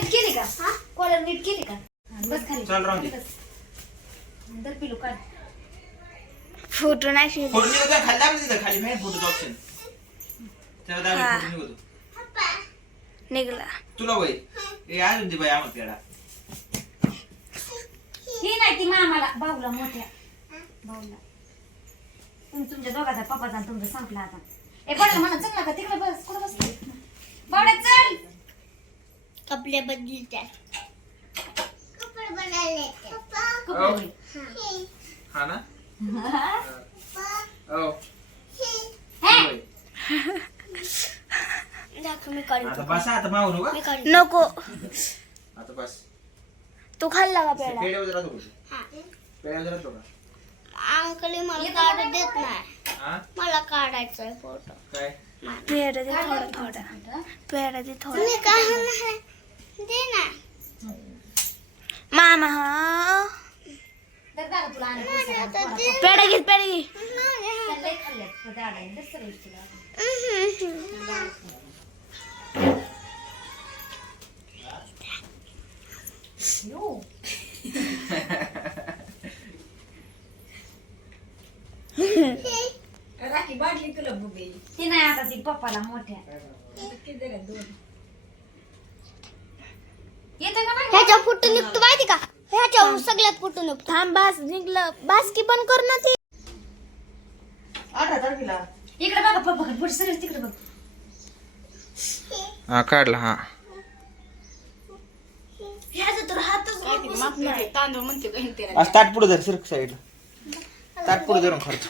नीट केली का? कॉलर नीट केली का? बस खाली. चल राहू दे. दर पिलू काढ. फोटो नाही शिकले. फोटो निघतो खाली दाब तिथं खाली नाही फोटोचं ऑप्शन. त्याला दाब फोटो निघतो. निघला. तुला वय ए अजून दे बाई आम्हाला पेढा. ही नाही ती मामाला भाऊला मोठ्या भाऊला. तुम्ही तुमच्या दोघाचा पप्पाचा आणि तुमचा संपला आता. ए पण म्हणा चल ना का तिकडे बस कुठं बसली बावड्या चल. कपडे बदलते. कपडे बनायले. कपडे. हा ना ओ हे मी काढू. आता बस आता मावू नको. नको. आता बस तू खाल्ला का पेढा? पेढ्यावर राहतो पेढ्यावर राहतो का अंकल मला काढू देत नाही. हा मला काढायचंय फोटो. काय पेढा दे थोडा थोडा. पेढा दे थोडा. मी काय दे ना मामा. हा तर दादा तुला आणि पेढा घे पेढा घे. लय खाल्ले दादा दस सगळं यो राखी बाटली तुला बुबे ती नाही आता ती पप्पाला मोठ्या येते का नाही ह्याच्या फोटो निघतो माहिती का? ह्याच्या सगळ्यात फोटो निघतो. थांब बास निघलं. बास की पण कर ना ती. 8 तारखेला इकडे बघा पप्पा पुढे सगळं तिकडे बघ. हा काढला हा ह्याचा तर हातच तांदूळ म्हणते काही त्याला आज ताट पुढे धर सिरक साईडला ताट पुढे धरून खर्च.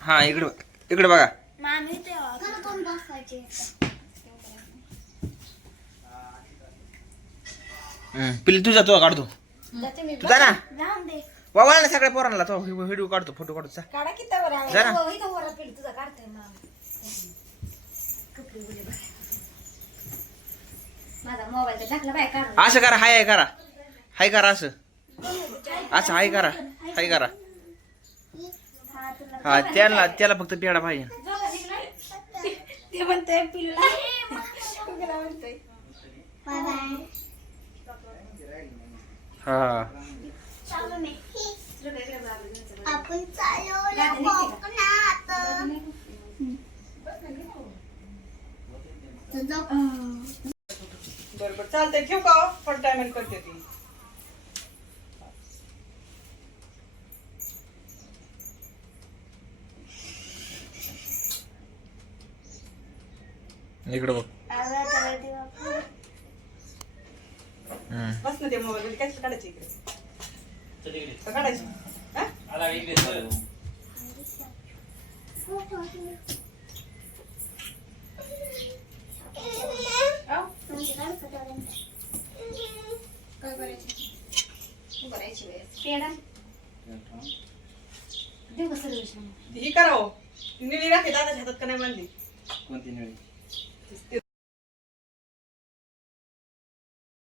हा इकडे बघा. मामी तेव्हा कोण बसायचे? पिल्ली तुझा तो काढतो जाते मी तुझा ना जाऊन दे. वावळा ना सगळ्या पोरांना तो व्हिडिओ काढतो फोटो काढतो जा. काढा की तवर आहे जा ना इथं वर पिल तुझा काढते मामा. कपडे उघडे बघ. माझा मोबाईल टाकला बाय काढून. असं करा हाय करा हाय करा असं असं हाय करा हाय करा. हा त्याला फक्त पेढा पाहिजे. ते म्हणते पिल्ला म्हणते हा आपण चालवलं कोकणात. बरोबर चालतंय ठेवू का फट टायमेंट करते ती इकडे बघ. बस ना ते मोबाईल काय काढायची इकडे काढायची हा पेढा देऊ कसं ही करा हो निळी राखी दादाच्या हातात का नाही मानली कोणती निळी